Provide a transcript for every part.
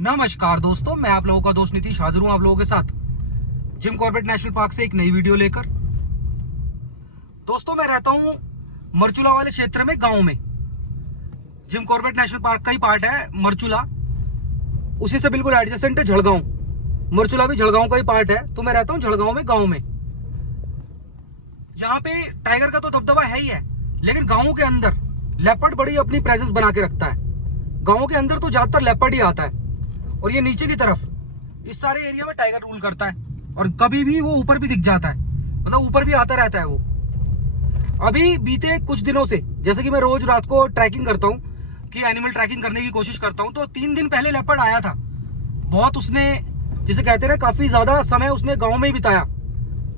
नमस्कार दोस्तों, मैं आप लोगों का दोस्त नीतीश हाजिर हूं आप लोगों के साथ जिम कॉर्बेट नेशनल पार्क से एक नई वीडियो लेकर। दोस्तों, मैं रहता हूं मरचुला वाले क्षेत्र में, गांव में। जिम कॉर्बेट नेशनल पार्क का ही पार्ट है मरचुला, उसी से बिल्कुल एडजेसेंट है झड़गांव। मरचुला भी झड़गांव का ही पार्ट है, तो मैं रहता हूं झड़गांव में, गांव में। यहाँ पे टाइगर का तो दबदबा है ही है, लेकिन गाँव के अंदर लेपर्ड बड़ी अपनी प्रेजेंस बना के रखता है। गाँव के अंदर तो ज्यादातर लेपर्ड ही आता है, और ये नीचे की तरफ इस सारे एरिया में टाइगर रूल करता है। और कभी भी वो ऊपर भी दिख जाता है, मतलब ऊपर भी आता रहता है वो। अभी बीते कुछ दिनों से, जैसे कि मैं रोज रात को ट्रैकिंग करता हूँ, कि एनिमल ट्रैकिंग करने की कोशिश करता हूँ, तो 3 दिन पहले लेपर्ड आया था। बहुत उसने, जिसे कहते हैं, काफी ज्यादा समय उसने गाँव में ही बिताया।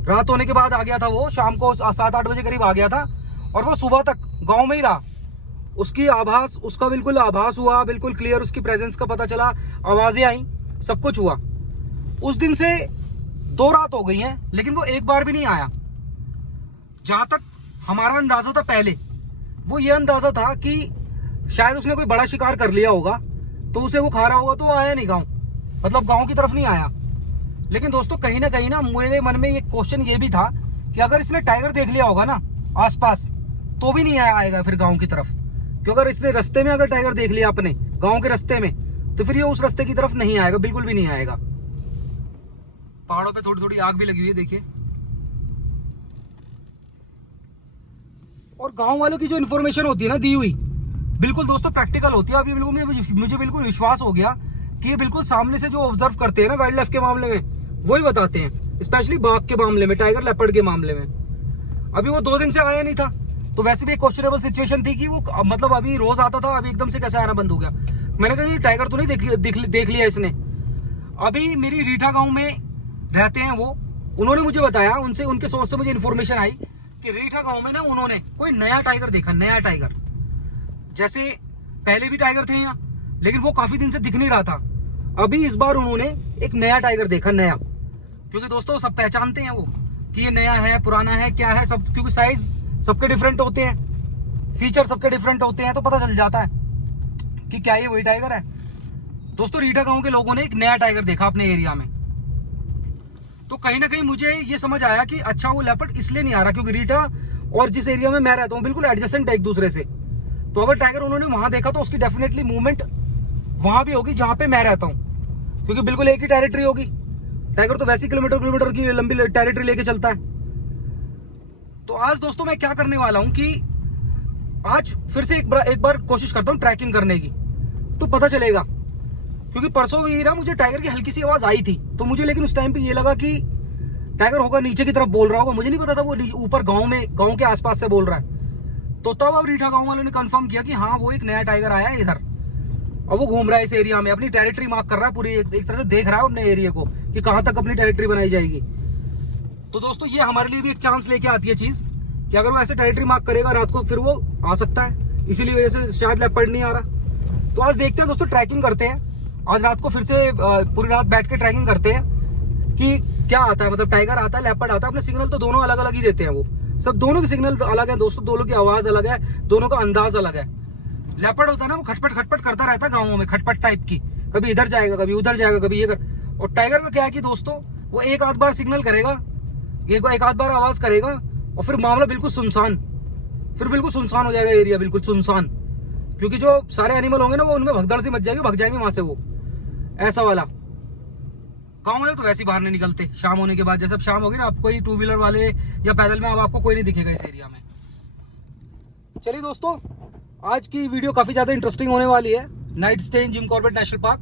रात होने के बाद आ गया था वो, शाम को 7-8 बजे करीब आ गया था, और वो सुबह तक गाँव में ही रहा। उसका बिल्कुल आभास हुआ, बिल्कुल क्लियर उसकी प्रेजेंस का पता चला, आवाजें आई, सब कुछ हुआ। उस दिन से 2 रात हो गई हैं, लेकिन वो एक बार भी नहीं आया। जहां तक हमारा अंदाजा था पहले, वो ये अंदाजा था कि शायद उसने कोई बड़ा शिकार कर लिया होगा, तो उसे वो खा रहा होगा, तो वो आया नहीं गाँव, मतलब गाँव की तरफ नहीं आया। लेकिन दोस्तों, कहीं ना मेरे मन में एक क्वेश्चन ये भी था कि अगर इसने टाइगर देख लिया होगा ना आसपास, तो भी नहीं आएगा फिर गाँव की तरफ। क्योंकि अगर इसने रास्ते में अगर टाइगर देख लिया अपने गांव के रास्ते में, तो फिर ये उस रास्ते की तरफ नहीं आएगा, बिल्कुल भी नहीं आएगा। पहाड़ों पे थोड़ी थोड़ी आग भी लगी हुई है, देखिए। और गांव वालों की जो इन्फॉर्मेशन होती है ना दी हुई, बिल्कुल दोस्तों प्रैक्टिकल होती है। अभी बिल्कुल मुझे बिल्कुल विश्वास हो गया कि ये बिल्कुल सामने से जो ऑब्जर्व करते हैं ना वाइल्ड लाइफ के मामले में, वही बताते हैं। स्पेशली बाघ के मामले में, टाइगर लेपर्ड के मामले में। अभी वो 2 दिन से आया नहीं था, तो वैसे भी एक क्वेश्चनेबल सिचुएशन थी कि वो, मतलब अभी रोज आता था, अभी एकदम से कैसे आना बंद हो गया। मैंने कहा ये टाइगर तो नहीं देख लिया इसने। अभी मेरी रीठा गांव में रहते हैं वो, उन्होंने मुझे बताया, उनसे उनके सोर्स से मुझे इन्फॉर्मेशन आई कि रीठा गांव में ना उन्होंने कोई नया टाइगर देखा। नया टाइगर, जैसे पहले भी टाइगर थे यहाँ, लेकिन वो काफी दिन से दिख नहीं रहा था। अभी इस बार उन्होंने एक नया टाइगर देखा, नया। क्योंकि दोस्तों सब पहचानते हैं वो कि ये नया है, पुराना है, क्या है, सब। क्योंकि साइज सबके डिफरेंट होते हैं, फीचर सबके डिफरेंट होते हैं, तो पता चल जाता है कि क्या ये वही टाइगर है। दोस्तों, रीठा गांव के लोगों ने एक नया टाइगर देखा अपने एरिया में। तो कहीं ना कहीं मुझे ये समझ आया कि अच्छा, वो लेपर्ड इसलिए नहीं आ रहा क्योंकि रीठा और जिस एरिया में मैं रहता हूँ बिल्कुल एडजेसेंट है एक दूसरे से। तो अगर टाइगर उन्होंने वहां देखा, तो उसकी डेफिनेटली मूवमेंट वहां भी होगी जहां पे मैं रहता हूँ, क्योंकि बिल्कुल एक ही टेरिटरी होगी। टाइगर तो वैसे किलोमीटर की लंबी टेरिटरी लेके चलता है। तो आज दोस्तों मैं क्या करने वाला हूं कि आज फिर से एक बार कोशिश करता हूं ट्रैकिंग करने की, तो पता चलेगा। क्योंकि परसों भी ना मुझे टाइगर की हल्की सी आवाज आई थी, तो मुझे लेकिन उस टाइम पे ये लगा कि टाइगर होगा नीचे की तरफ बोल रहा होगा। मुझे नहीं पता था वो ऊपर गांव के आसपास से बोल रहा है। तो तब अब रीठा गांव वालों ने कंफर्म किया कि हाँ, वो एक नया टाइगर आया है इधर, और वो घूम रहा है इस एरिया में, अपनी टेरिटरी मार्क कर रहा है पूरी, एक तरह से देख रहा है अपने एरिया को कि कहां तक अपनी टेरिटरी बनाई जाएगी। तो दोस्तों, ये हमारे लिए भी एक चांस लेके आती है चीज कि अगर वो ऐसे टेरिटरी मार्क करेगा रात को, फिर वो आ सकता है। इसीलिए वजह से शायद लेपर्ड नहीं आ रहा। तो आज देखते हैं दोस्तों, ट्रैकिंग करते हैं आज रात को, फिर से पूरी रात बैठ के ट्रैकिंग करते हैं कि क्या आता है। मतलब टाइगर आता है, लेपर्ड आता है। अपने सिग्नल तो दोनों अलग अलग ही देते हैं, वो सब दोनों के सिग्नल अलग है दोस्तों, दोनों की आवाज अलग है, दोनों का अंदाज अलग है। लेपर्ड होता है ना, वो खटपट करता रहता है गाँवों में, खटपट टाइप की, कभी इधर जाएगा, कभी उधर जाएगा, कभी ये कर। और टाइगर का क्या है कि दोस्तों, वो एक आध बार सिग्नल करेगा, एक आध बार आवाज करेगा, और फिर मामला बिल्कुल सुनसान, फिर बिल्कुल सुनसान हो जाएगा एरिया, बिल्कुल सुनसान। क्योंकि जो सारे एनिमल होंगे ना, वो उनमें भगदड़ सी मच जाएगी, भग जाएंगे वहां से वो, ऐसा वाला। गाँव वाले तो वैसे ही बाहर नहीं निकलते शाम होने के बाद। जैसे अब शाम होगी ना, आपको ही 2 व्हीलर वाले या पैदल में अब आपको कोई नहीं दिखेगा इस एरिया में। चलिए दोस्तों, आज की वीडियो काफी ज्यादा इंटरेस्टिंग होने वाली है। Night stay in Jim Corbett national park.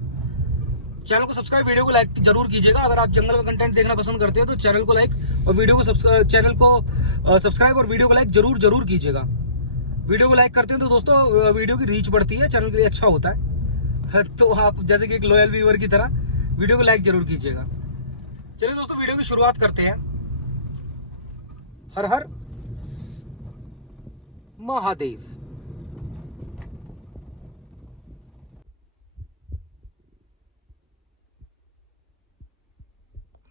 Channel को सब्सक्राइब, वीडियो को लाइक जरूर कीजिएगा। अगर आप जंगल का कंटेंट देखना पसंद करते हो तो चैनल को लाइक और वीडियो को सब्सक्राइब और वीडियो को लाइक जरूर कीजिएगा। वीडियो को लाइक करते हैं तो दोस्तों वीडियो की रीच बढ़ती है, चैनल के लिए अच्छा होता है। तो आप जैसे कि एक लॉयल व्यूअर की तरह वीडियो को लाइक जरूर कीजिएगा। चलिए दोस्तों, वीडियो की शुरुआत करते हैं। हर हर महादेव।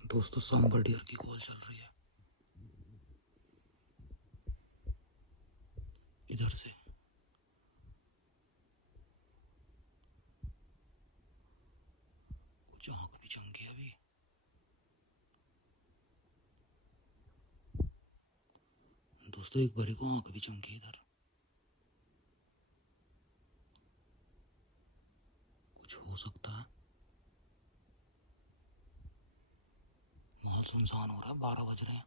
दोस्तों, सांबर डियर की कॉल चल रही है इधर से। दोस्तों, 1 मिनट। दोस्तों एक बारी को आंख भी चमकी इधर, कुछ हो सकता है। माहौल सुनसान हो रहा है, 12 बज रहे हैं।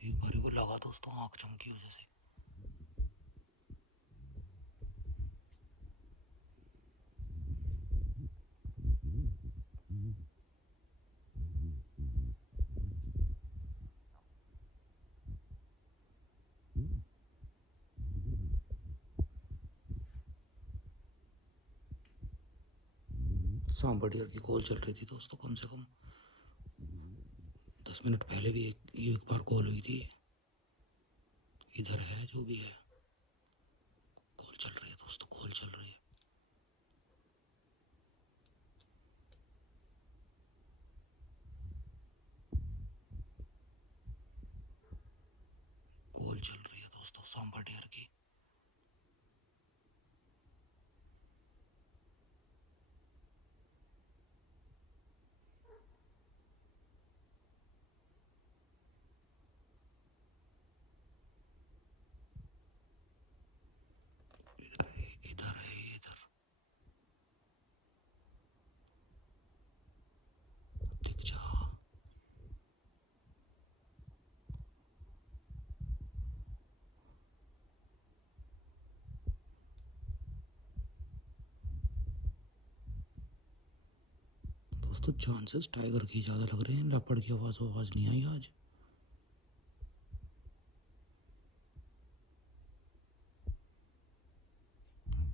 एक बारी को लगा दोस्तों आंख चमकी वजह से। सांबा डियर की कॉल चल रही थी दोस्तों, कम से कम 10 मिनट पहले भी एक बार कॉल हुई थी। इधर है जो भी है, कॉल चल रही है दोस्तों, कॉल चल रही है। कॉल चल रही है दोस्तों सांबा डियर की। इधर है, इधर दिख जा। दोस्तों चांसेस टाइगर के ज़्यादा लग रहे हैं, लेपर्ड की आवाज़ नहीं आई आज।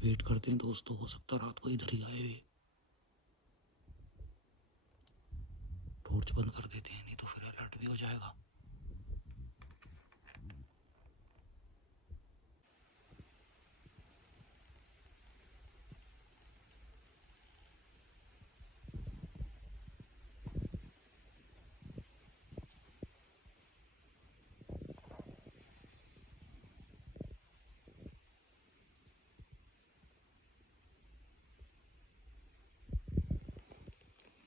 वेट करते हैं दोस्तों, हो सकता है रात को इधर ही आए हुए। टॉर्च बंद कर देते हैं, नहीं तो फिर अलर्ट भी हो जाएगा।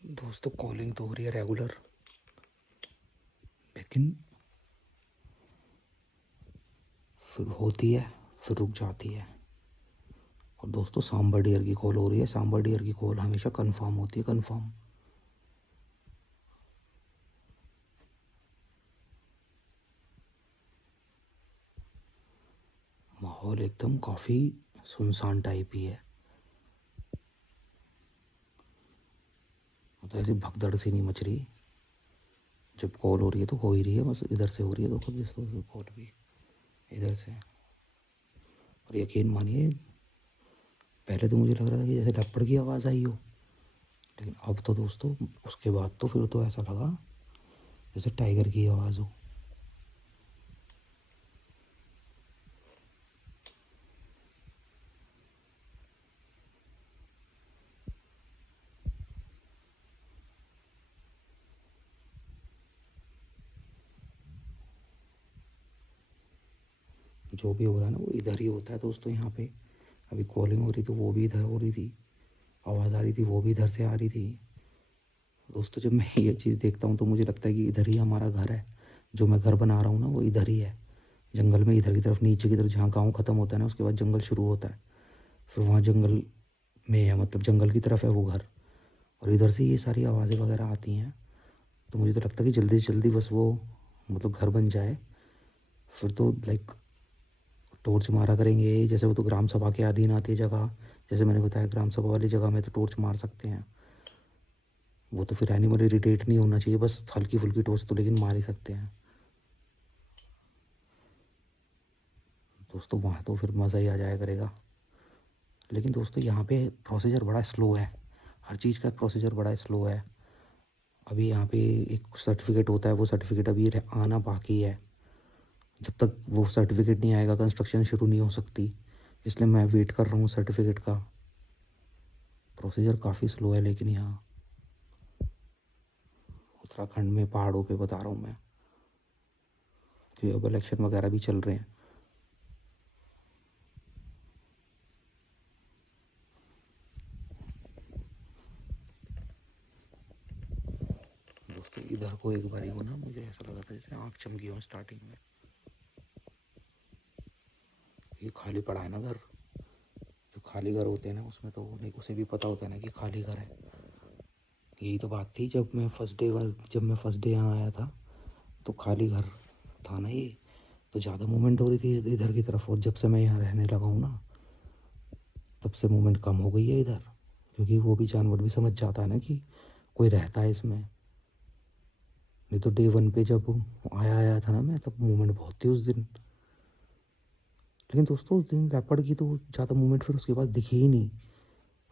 दोस्तों कॉलिंग तो हो रही है रेगुलर, लेकिन फिर होती है, फिर रुक जाती है। और दोस्तों सांबा डियर की कॉल हो रही है। सांबा डियर की कॉल हमेशा कंफर्म होती है, कंफर्म। माहौल एकदम काफ़ी सुनसान टाइप ही है, मतलब ऐसी भगदड़ सी नहीं मच रही। जब कॉल हो रही है तो हो ही रही है, बस इधर से हो रही है, तो कभी कॉल भी इधर से। और यकीन मानिए पहले तो मुझे लग रहा था कि जैसे लपड़ की आवाज़ आई हो, लेकिन अब तो दोस्तों उसके बाद तो फिर तो ऐसा लगा जैसे टाइगर की आवाज़ हो। जो भी हो रहा है ना वो इधर ही होता है दोस्तों। यहाँ पे अभी कॉलिंग हो रही तो वो भी इधर हो रही थी, आवाज़ आ रही थी वो भी इधर से आ रही थी। दोस्तों जब मैं ये चीज़ देखता हूँ तो मुझे लगता है कि इधर ही हमारा घर है। जो मैं घर बना रहा हूँ ना वो इधर ही है, जंगल में इधर की तरफ, नीचे की तरफ जहाँ गाँव ख़त्म होता है ना उसके बाद जंगल शुरू होता है, फिर वहाँ जंगल में है, मतलब जंगल की तरफ है वो घर। और इधर से ये सारी आवाज़ें वगैरह आती हैं। तो मुझे तो लगता है कि जल्दी से जल्दी बस वो मतलब घर बन जाए, फिर तो लाइक टॉर्च मारा करेंगे। जैसे वो तो ग्राम सभा के अधीन आती है जगह, जैसे मैंने बताया ग्राम सभा वाली जगह में तो टॉर्च मार सकते हैं। वो तो फिर एनिमल इरिटेट नहीं होना चाहिए, बस हल्की फुल्की टॉर्च तो लेकिन मार ही सकते हैं दोस्तों। वहाँ तो फिर मज़ा ही आ जाया करेगा। लेकिन दोस्तों यहाँ पे प्रोसीजर बड़ा स्लो है, हर चीज़ का प्रोसीजर बड़ा स्लो है। अभी यहाँ पे एक सर्टिफिकेट होता है, वो सर्टिफिकेट अभी आना बाकी है। जब तक वो सर्टिफिकेट नहीं आएगा कंस्ट्रक्शन शुरू नहीं हो सकती, इसलिए मैं वेट कर रहा हूँ सर्टिफिकेट का। प्रोसीजर काफ़ी स्लो है लेकिन यहाँ उत्तराखंड में पहाड़ों पे बता रहा हूँ मैं, कि अब इलेक्शन वगैरह भी चल रहे हैं। इधर को एक बारी को ना मुझे ऐसा लगा था जैसे आँख चमकी हो स्टार्टिंग में। ये खाली पड़ा है ना घर, जो खाली घर होते हैं ना उसमें तो उसे भी पता होता है ना कि खाली घर है। यही तो बात थी जब मैं फर्स्ट डे यहाँ आया था तो खाली घर था ना ये, तो ज़्यादा मूवमेंट हो रही थी इधर की तरफ। और जब से मैं यहाँ रहने लगा हूँ ना तब से मूवमेंट कम हो गई है इधर, क्योंकि वो भी जानवर भी समझ जाता है ना कि कोई रहता है इसमें। नहीं तो डे वन पे जब आया था ना मैं, तब मूवमेंट बहुत थी उस दिन। लेकिन दोस्तों उस दिन लेपर्ड की तो ज़्यादा मूवमेंट फिर उसके बाद दिखी ही नहीं।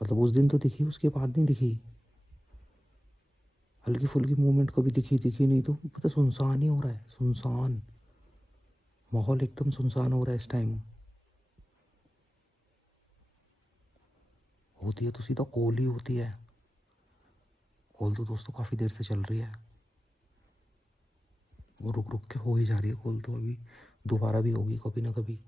मतलब उस दिन तो दिखी, उसके बाद नहीं दिखी। हल्की फुल्की मूवमेंट कभी दिखी नहीं, तो पता सुनसान ही हो रहा है, सुनसान माहौल एकदम सुनसान हो रहा है इस टाइम। होती है तो सीधा कॉल ही होती है। कॉल तो दोस्तों काफ़ी देर से चल रही है, वो रुक रुक के हो ही जा रही है कॉल, तो अभी दोबारा भी होगी कभी ना कभी।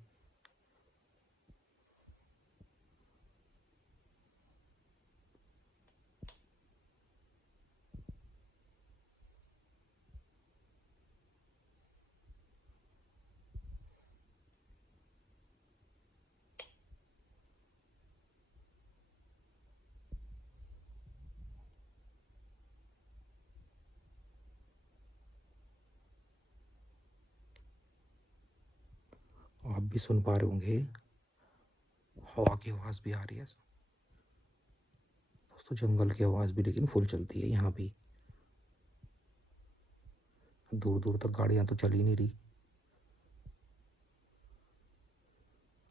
आप भी सुन पा रहे होंगे हवा की आवाज़ भी आ रही है दोस्तों, जंगल की आवाज़ भी लेकिन फुल चलती है यहाँ भी। दूर दूर तक गाड़ियाँ तो चल ही नहीं रही।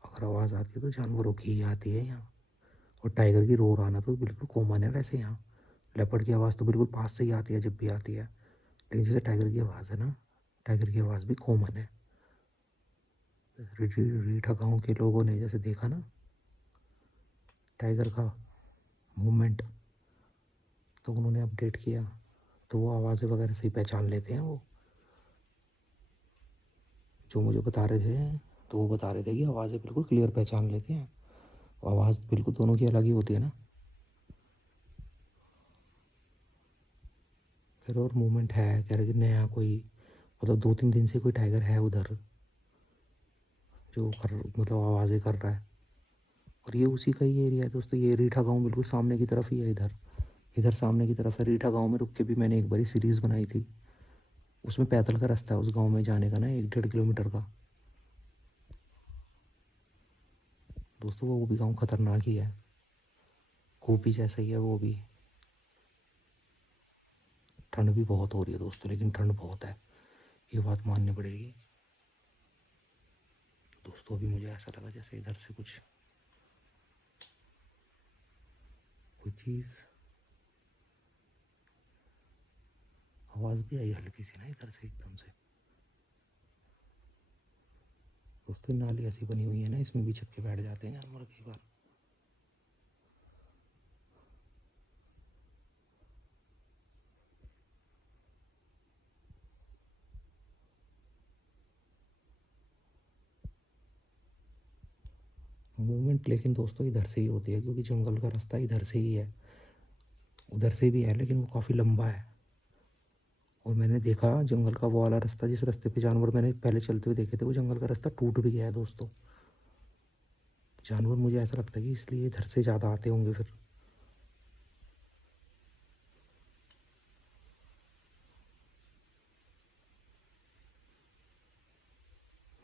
अगर आवाज़ आती है तो जानवरों की ही आती है यहाँ। और टाइगर की रोर आना तो बिल्कुल कॉमन है वैसे यहाँ। लेपर्ड की आवाज़ तो बिल्कुल पास से ही आती है जब भी आती है, लेकिन जैसे टाइगर की आवाज़ है ना, टाइगर की आवाज़ भी कॉमन है। रीठा गाँव के लोगों ने जैसे देखा ना टाइगर का मूवमेंट, तो उन्होंने अपडेट किया, तो वो आवाज़ें वगैरह सही पहचान लेते हैं वो। जो मुझे बता रहे थे, तो वो बता रहे थे कि आवाज़ें बिल्कुल क्लियर पहचान लेते हैं। आवाज़ बिल्कुल दोनों की अलग ही होती है ना। फिर और मूवमेंट है, कह रहे कि नया कोई, मतलब 2-3 दिन से कोई टाइगर है उधर जो कर, मतलब आवाज़ें कर रहा है। और ये उसी का ही एरिया है दोस्तों, ये रीठा गाँव बिल्कुल सामने की तरफ ही है। इधर इधर सामने की तरफ है रीठा गाँव में। रुक के भी मैंने एक बारी सीरीज़ बनाई थी, उसमें पैदल का रास्ता है उस गाँव में जाने का ना, 1-1.5 किलोमीटर का। दोस्तों वो भी गाँव खतरनाक ही है, खूबी जैसा ही है वो भी। ठंड भी बहुत हो रही है दोस्तों, लेकिन ठंड बहुत है, ये बात माननी पड़ेगी दोस्तों। अभी मुझे ऐसा लगा जैसे इधर से कुछ कोई चीज़, आवाज़ भी आई हल्की सी ना इधर से एकदम से। दोस्तों नाली ऐसी बनी हुई है ना, इसमें भी छप के बैठ जाते हैं जानवर कई बार। मूवमेंट लेकिन दोस्तों इधर से ही होती है, क्योंकि जंगल का रास्ता इधर से ही है, उधर से भी है लेकिन वो काफ़ी लंबा है। और मैंने देखा जंगल का वो वाला रास्ता, जिस रास्ते पे जानवर मैंने पहले चलते हुए देखे थे, वो जंगल का रास्ता टूट भी गया है दोस्तों। जानवर मुझे ऐसा लगता है कि इसलिए इधर से ज़्यादा आते होंगे फिर।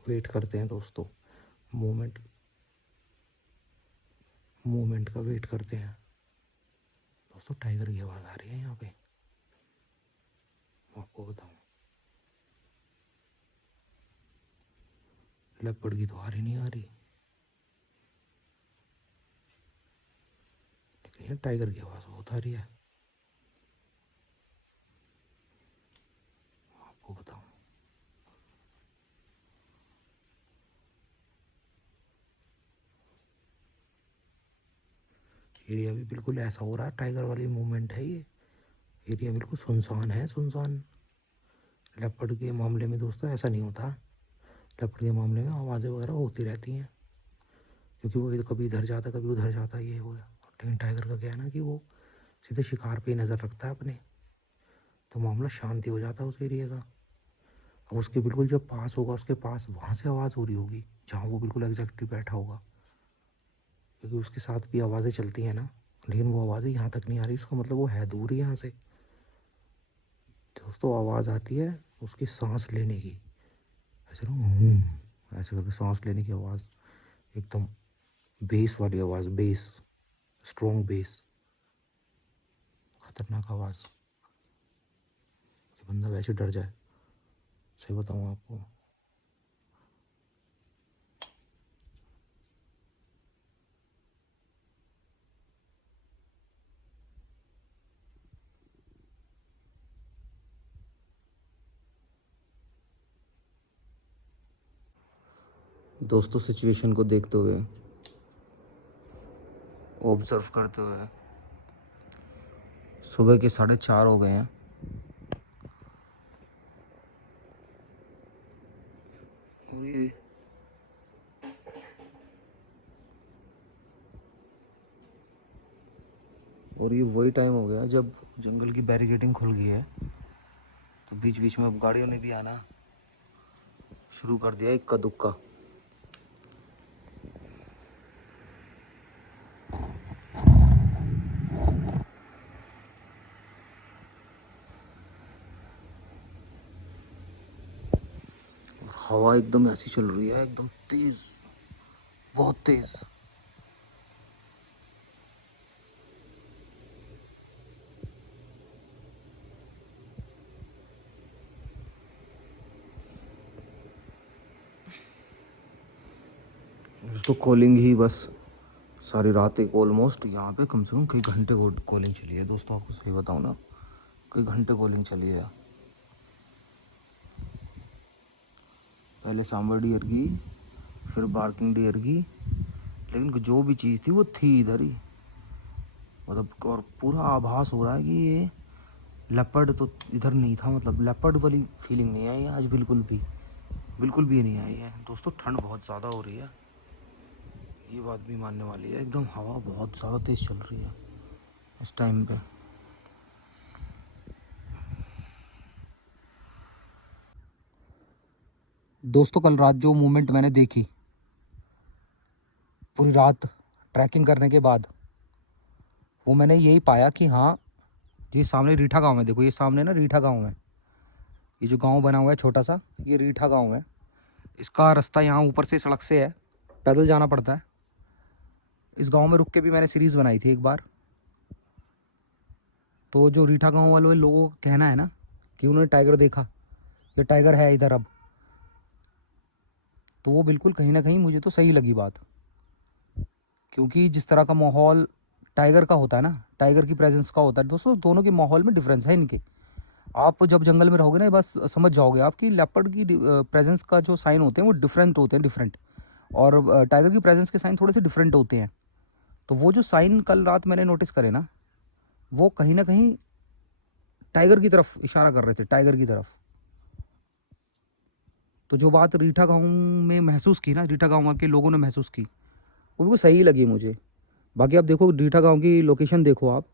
वेट करते हैं दोस्तों, मूवमेंट मूवमेंट का वेट करते हैं दोस्तों। टाइगर की आवाज़ आ रही है यहाँ पे, मैं आपको बताऊँ। लेपर्ड की तो आ रही नहीं आ रही, लेकिन ये टाइगर की आवाज़ बहुत आ रही है, मैं आपको बताऊँ। एरिया भी बिल्कुल ऐसा हो रहा है, टाइगर वाली मूवमेंट है ये। एरिया बिल्कुल सुनसान है, सुनसान। लेपर्ड के मामले में दोस्तों ऐसा नहीं होता। लेपर्ड के मामले में आवाज़ें वगैरह होती रहती हैं, क्योंकि वो कभी इधर जाता कभी उधर जाता, ये हो। लेकिन टाइगर का क्या है ना कि वो सीधे शिकार पे ही नज़र रखता है अपने, तो मामला शांति हो जाता है उस एरिया का। अब उसके बिल्कुल जब पास होगा, उसके पास वहाँ से आवाज़ हो रही होगी जहाँ वो बिल्कुल एग्जैक्टली बैठा होगा, क्योंकि उसके साथ भी आवाज़ें चलती हैं ना, लेकिन वो आवाज़ें यहाँ तक नहीं आ रही, इसका मतलब वो है दूर ही यहाँ से। दोस्तों आवाज़ आती है उसकी सांस लेने की, ऐसे ना ऐसे करके सांस लेने की आवाज़, एकदम बेस वाली आवाज़, बेस, स्ट्रॉन्ग बेस, खतरनाक आवाज़ कि बंदा वैसे डर जाए। सही बताऊँ आपको, दोस्तों सिचुएशन को देखते हुए, ऑब्जर्व करते हुए, सुबह के 4:30 हो गए हैं। और ये वही टाइम हो गया जब जंगल की बैरिकेडिंग खुल गई है, तो बीच बीच में अब गाड़ियों ने भी आना शुरू कर दिया इक्का दुक्का। हवा एकदम ऐसी चल रही है, एकदम तेज, बहुत तेज। तो कॉलिंग ही बस सारी रात एक ऑलमोस्ट यहाँ पे कम से कम कई घंटे कॉलिंग चली है दोस्तों, आपको सही बताऊँ ना, कई घंटे कॉलिंग चली है। पहले सांबर डियर की, फिर बार्किंग डियर की, लेकिन जो भी चीज़ थी वो थी इधर ही, मतलब, और पूरा आभास हो रहा है कि ये लेपर्ड तो इधर नहीं था, मतलब लेपर्ड वाली फीलिंग नहीं आई है आज, बिल्कुल भी नहीं आई है दोस्तों। ठंड बहुत ज़्यादा हो रही है, ये बात भी मानने वाली है, एकदम हवा बहुत ज़्यादा तेज़ चल रही है इस टाइम पे। दोस्तों कल रात जो मूवमेंट मैंने देखी पूरी रात ट्रैकिंग करने के बाद, वो मैंने यही पाया कि हाँ, ये सामने रीठा गांव है, देखो ये सामने ना रीठा गांव है, ये जो गांव बना हुआ है छोटा सा, ये रीठा गांव है। इसका रास्ता यहाँ ऊपर से सड़क से है, पैदल जाना पड़ता है। इस गांव में रुक के भी मैंने सीरीज़ बनाई थी एक बार। तो जो रीठा गांव वाले लोगों का कहना है ना कि उन्होंने टाइगर देखा, ये टाइगर है इधर अब, तो वो बिल्कुल कहीं ना कहीं मुझे तो सही लगी बात, क्योंकि जिस तरह का माहौल टाइगर का होता है ना, टाइगर की प्रेजेंस का होता है दोस्तों, दोनों के माहौल में डिफरेंस है इनके। आप जब जंगल में रहोगे ना, बस समझ जाओगे आप कि लेपर्ड की प्रेजेंस का जो साइन होते हैं वो डिफरेंट होते हैं, डिफरेंट, और टाइगर की प्रेजेंस के साइन थोड़े से डिफरेंट होते हैं। तो वो जो साइन कल रात मैंने नोटिस करे ना, वो कहीं ना कहीं टाइगर की तरफ इशारा कर रहे थे, टाइगर की तरफ। तो जो बात रीठा गांव में महसूस की ना, रीठा गांव के लोगों ने महसूस की, वो बिल्कुल सही लगी मुझे। बाकी आप देखो रीठा गांव की लोकेशन देखो आप,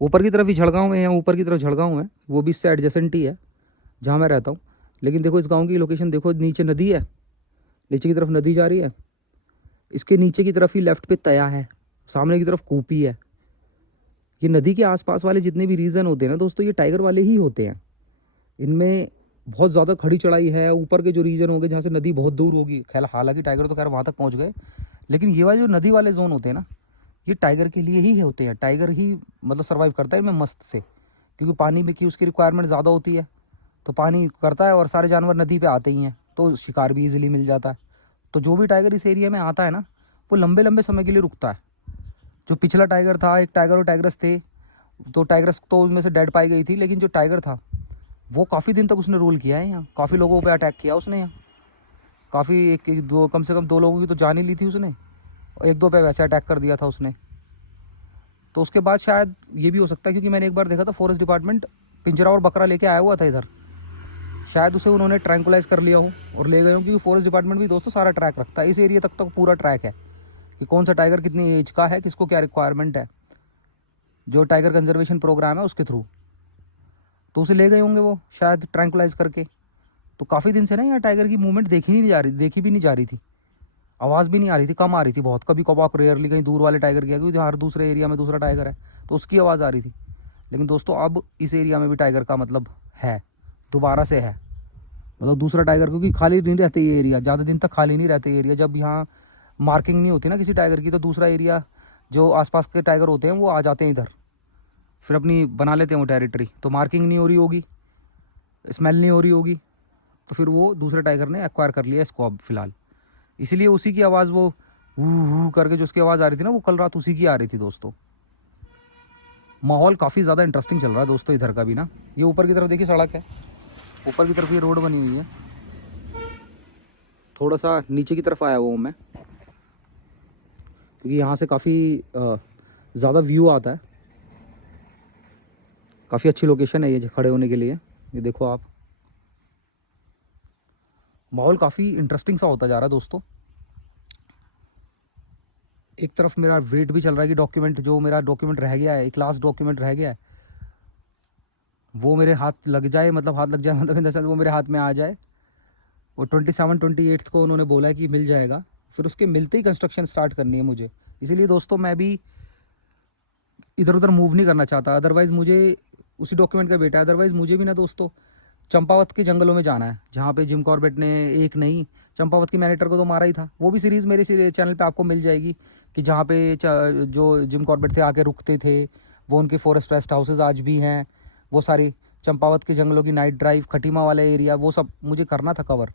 ऊपर की तरफ ही झड़गांव है, ऊपर की तरफ झड़गांव है, वो भी इससे एडजेसेंट ही है जहाँ मैं रहता हूँ। लेकिन देखो इस गांव की लोकेशन देखो, नीचे नदी है, नीचे की तरफ नदी जा रही है, इसके नीचे की तरफ ही लेफ्ट पे तया है, सामने की तरफ कूपी है। ये नदी के आसपास वाले जितने भी रीजन होते हैं ना दोस्तों, ये टाइगर वाले ही होते हैं। इनमें बहुत ज़्यादा खड़ी चढ़ाई है, ऊपर के जो रीजन होंगे जहाँ से नदी बहुत दूर होगी, खैर हालांकि टाइगर तो खैर वहाँ तक पहुँच गए, लेकिन ये वाले जो नदी वाले जोन होते हैं ना, ये टाइगर के लिए ही होते हैं। टाइगर ही मतलब सर्वाइव करता है इनमें मस्त से, क्योंकि पानी में की उसकी रिक्वायरमेंट ज़्यादा होती है, तो पानी करता है, और सारे जानवर नदी पे आते ही हैं, तो शिकार भी इजीली मिल जाता है। तो जो भी टाइगर इस एरिया में आता है ना, वो लंबे लंबे समय के लिए रुकता है। जो पिछला टाइगर था, एक टाइगर और टाइग्रेस थे, तो टाइग्रेस तो उनमें से डेड पाई गई थी, लेकिन जो टाइगर था वो काफ़ी दिन तक उसने रूल किया है यहाँ, काफ़ी लोगों पे अटैक किया उसने यहाँ, काफ़ी एक दो, कम से कम 2 लोगों की तो जान ही ली थी उसने, और 1-2 पे वैसे अटैक कर दिया था उसने। तो उसके बाद शायद ये भी हो सकता है, क्योंकि मैंने एक बार देखा था फॉरेस्ट डिपार्टमेंट पिंजरा और बकरा लेके आया हुआ था इधर, शायद उसे उन्होंने ट्रैंकुलाइज कर लिया हो और ले गए हो, क्योंकि फॉरेस्ट डिपार्टमेंट भी दोस्तों सारा ट्रैक रखता है, इस एरिया तक तो पूरा ट्रैक है कि कौन सा टाइगर कितनी एज का है, किसको क्या रिक्वायरमेंट है, जो टाइगर कंजर्वेशन प्रोग्राम है उसके थ्रू। तो उसे ले गए होंगे वो शायद ट्रैंकुलाइज करके। तो काफ़ी दिन से ना यहाँ टाइगर की मूवमेंट देखी भी नहीं जा रही थी, आवाज़ भी नहीं आ रही थी, कम आ रही थी बहुत, कभी कभार रेयरली कहीं दूर वाले टाइगर की, क्योंकि हर दूसरे एरिया में दूसरा टाइगर है तो उसकी आवाज़ आ रही थी। लेकिन दोस्तों अब इस एरिया में भी टाइगर का मतलब है, दोबारा से है, मतलब दूसरा टाइगर, क्योंकि खाली नहीं रहते ये एरिया, ज़्यादा दिन तक खाली नहीं रहते ये एरिया। जब यहाँ मार्किंग नहीं होती ना किसी टाइगर की, तो दूसरा एरिया जो आसपास के टाइगर होते हैं वो आ जाते हैं इधर, फिर अपनी बना लेते हैं वो टेरिटरी। तो मार्किंग नहीं हो रही होगी, स्मेल नहीं हो रही होगी, तो फिर वो दूसरे टाइगर ने एक्वायर कर लिया इसको अब फिलहाल। इसीलिए उसी की आवाज़ वो हू करके जो उसकी आवाज़ आ रही थी ना, वो कल रात उसी की आ रही थी दोस्तों। माहौल काफ़ी ज़्यादा इंटरेस्टिंग चल रहा है दोस्तों इधर का भी ना। ये ऊपर की तरफ देखिए सड़क है, ऊपर की तरफ ये रोड बनी हुई है। थोड़ा सा नीचे की तरफ आया हुआ हूँ मैं, क्योंकि यहाँ से काफ़ी ज़्यादा व्यू आता है, काफ़ी अच्छी लोकेशन है ये खड़े होने के लिए। ये देखो आप, माहौल काफ़ी इंटरेस्टिंग सा होता जा रहा है दोस्तों। एक तरफ मेरा वेट भी चल रहा है कि डॉक्यूमेंट, जो मेरा डॉक्यूमेंट रह गया है, एक लास्ट डॉक्यूमेंट रह गया है, वो मेरे हाथ लग जाए, मतलब हाथ लग जाए मतलब इन द सेंस वो मेरे हाथ में आ जाए। वो 27-28 को उन्होंने बोला है कि मिल जाएगा, फिर उसके मिलते ही कंस्ट्रक्शन स्टार्ट करनी है मुझे। इसीलिए दोस्तों मैं भी इधर उधर मूव नहीं करना चाहता, अदरवाइज़ मुझे उसी डॉक्यूमेंट का बेटा है, अदरवाइज़ मुझे भी ना दोस्तों चंपावत के जंगलों में जाना है, जहाँ पे जिम कॉर्बेट ने एक नहीं, चंपावत की मैनेटर को तो मारा ही था। वो भी सीरीज़ मेरे चैनल पे आपको मिल जाएगी कि जहाँ पे जो जिम कॉर्बेट थे आके रुकते थे, वो उनके फॉरेस्ट रेस्ट हाउसेज आज भी हैं, वो सारी चंपावत के जंगलों की नाइट ड्राइव, खटीमा वाला एरिया, वो सब मुझे करना था कवर।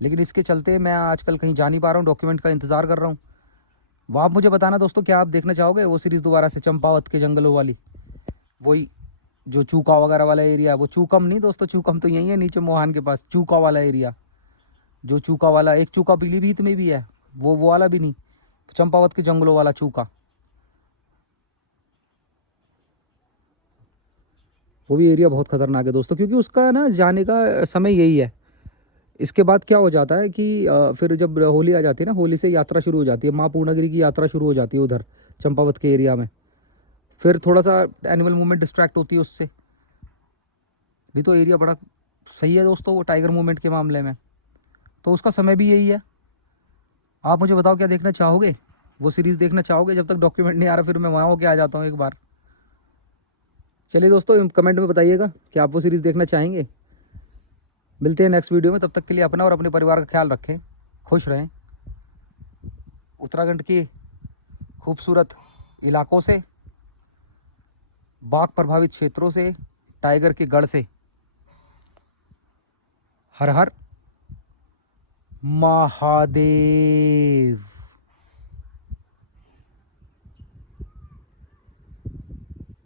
लेकिन इसके चलते मैं आजकल कहीं जा नहीं पा रहा हूँ, डॉक्यूमेंट का इंतज़ार कर रहा हूँ। वो आप मुझे बताना दोस्तों, क्या आप देखना चाहोगे वो सीरीज़ दोबारा से, चंपावत के जंगलों वाली, वही जो चूका वगैरह वाला एरिया है। वो चूकम नहीं दोस्तों, चूकम तो यही है नीचे मोहान के पास, चूका वाला एरिया, जो चूका वाला, एक चूका पीलीभीत में भी है, वो वाला भी नहीं, चंपावत के जंगलों वाला चूका, वो भी एरिया बहुत खतरनाक है दोस्तों, क्योंकि उसका ना जाने का समय यही है। इसके बाद क्या हो जाता है कि फिर जब होली आ जाती है ना, होली से यात्रा शुरू हो जाती है, माँ पूर्णागिरी की यात्रा शुरू हो जाती है उधर चंपावत के एरिया में। फिर थोड़ा सा एनिमल मूवमेंट डिस्ट्रैक्ट होती है उससे, नहीं तो एरिया बड़ा सही है दोस्तों वो टाइगर मूवमेंट के मामले में। तो उसका समय भी यही है। आप मुझे बताओ क्या देखना चाहोगे, वो सीरीज़ देखना चाहोगे? जब तक डॉक्यूमेंट नहीं आ रहा फिर मैं वहाँ होके आ जाता हूँ एक बार। चलिए दोस्तों कमेंट में बताइएगा कि आप वो सीरीज़ देखना चाहेंगे। मिलते हैं नेक्स्ट वीडियो में, तब तक के लिए अपना और अपने परिवार का ख्याल रखें, खुश रहें। उत्तराखंड के खूबसूरत इलाकों से, बाघ प्रभावित क्षेत्रों से, टाइगर के गढ़ से, हर हर महादेव।